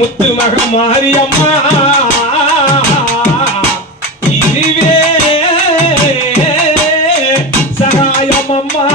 முத்து மக மாரியம்மா இதுவே சகாயமம்மா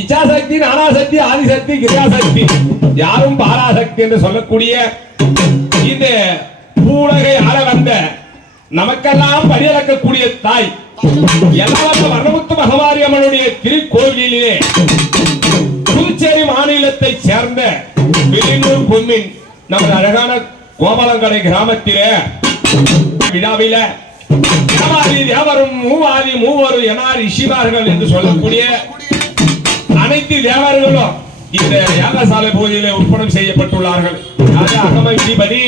இச்சாசக்தி ஞானாசக்தி ஆதிசக்தி கிரியாசக்தி யாரும் பாராசக்தி என்று சொல்லக்கூடிய இந்த பூலகை ஆள வந்த நமக்கெல்லாம் படியளக்கக்கூடிய தாய் எல்லாவற்ற வர்ணமுத்து மகமாரி அம்மனுடைய திருக்கோவிலிலே புதுச்சேரி மாநிலத்தை சேர்ந்த வெளியூர் பொம்மின் நமது அழகான கோபாலங்கடை கிராமத்திலே விழாவில தேவரும் மூவாதி மூவரும் எனார் ரிஷிமார்கள் என்று சொல்லக்கூடிய அனைத்து தேவர்களும் இந்த யாகசாலை பூஜையிலே உற்பத்தி செய்யப்பட்டுள்ளார்கள். அகம விதிபடி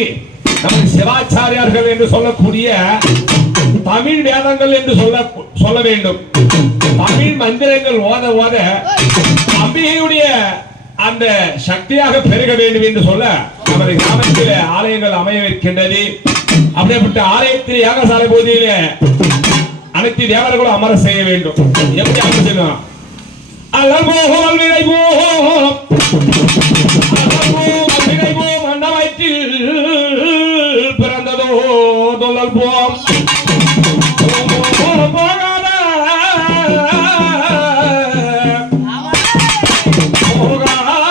நமது சிவாச்சாரியார்கள் என்று சொல்லக்கூடிய தமிழ் வேதங்கள் என்று சொல்ல வேண்டும். தமிழ் மந்திரங்கள் ஓத ஓத அம்பிகையுடைய அந்த சக்தியாக பெருக வேண்டும் என்று சொல்ல நமது கிராமத்தில் ஆலயங்கள் அமையவிருக்கின்றது. அப்படிப்பட்ட ஆலயத்தில் யாகசாலை பூஜையிலே அனைத்து தேவர்களும் அமர செய்ய வேண்டும். எப்படி அமர செய்யணும்? அலமோகல் விரைவோம் அன்னவற்றில் பிறந்ததோ தொல்லல் போம்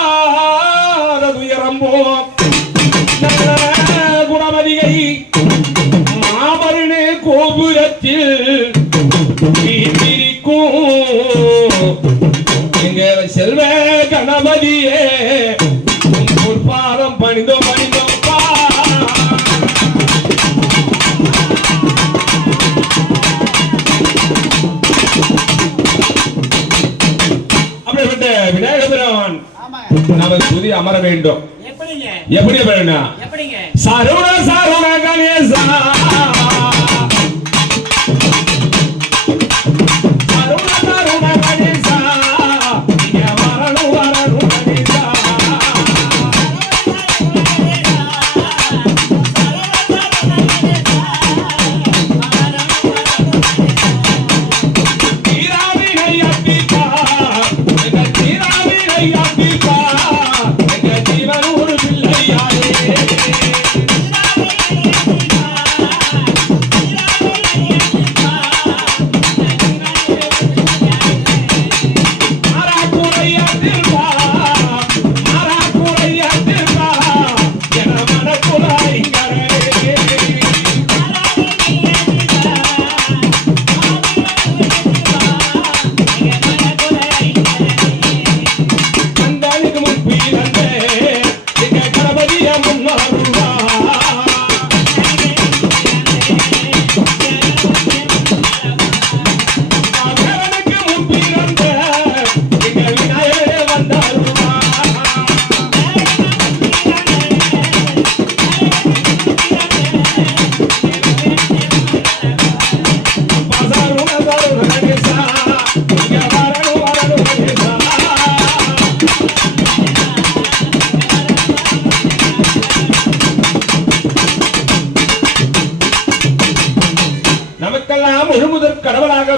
போகாத துயரம் போம் குணமதிகை மாமருணே கோபுரத்தில் செல்வ கணபதியே பாதம் பணிந்தோ பணிந்தோ அப்படிப்பட்ட விநாயகபுரம் நமது புதிய அமர வேண்டும். எப்படி வேணும்? சரவண சரவண கணேசா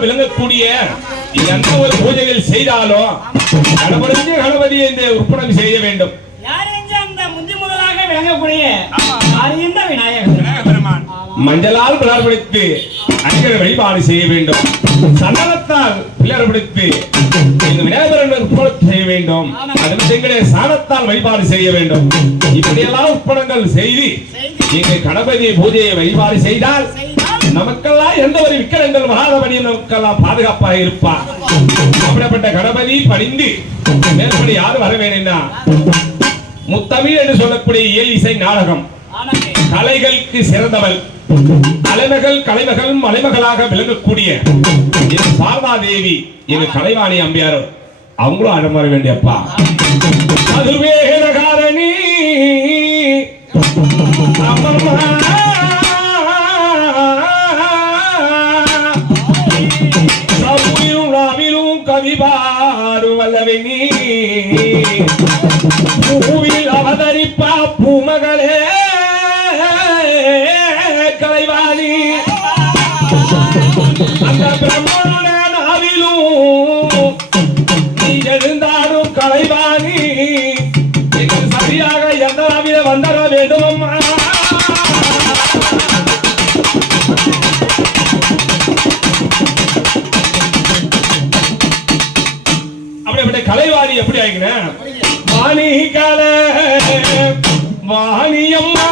விளங்கக்கூடிய எந்த ஒரு பூஜைகள் செய்தாலும் கணபதியை இந்த உற்பத்தி செய்ய வேண்டும். மஞ்சளால் பிளர்படுத்தி அடிக்கடி வழிபாடு செய்ய வேண்டும். சந்தனத்தால் பிளர்படுத்தி விநாயகர் உற்பத்தி செய்ய வேண்டும். அது சாணத்தால் வழிபாடு செய்ய வேண்டும். இப்படியெல்லாம் உட்படங்கள் செய்து எங்க கணபதி பூஜையை வழிபாடு செய்தால் நமக்கெல்லாம் எந்த ஒரு விக்கிரங்கள் வராதபடி நமக்கெல்லாம் பாதுகாப்பாக இருப்பார். அப்படிப்பட்ட கணபதி பணிந்து மேற்படி யாரு வர வேணும்னா முத்தமிழ் என்று சொல்லக்கூடிய இயல் இசை நாடகம் கலைகளுக்கு சிறந்தவள் கலைமகள் மலைமகளாக விளங்கக்கூடிய சாரதா தேவி எங்க கலைவாணி அம்பியார் அவங்களும் அடமர வேண்டியப்பா. அதுவே காரணி கவிபாடு வல்லவனி பூவில் அவதரிப்பா பூமகளே கலைவாணி அந்த பிரம்மோட நாவிலும் நீ எழுந்தாடும் கலைவாணி எங்கள் சரியாக எந்த நாவில வந்தர வேண்டும் அம்மா. கலைவாணி எப்படி ஆகின வாணி கலை வாணியம்மா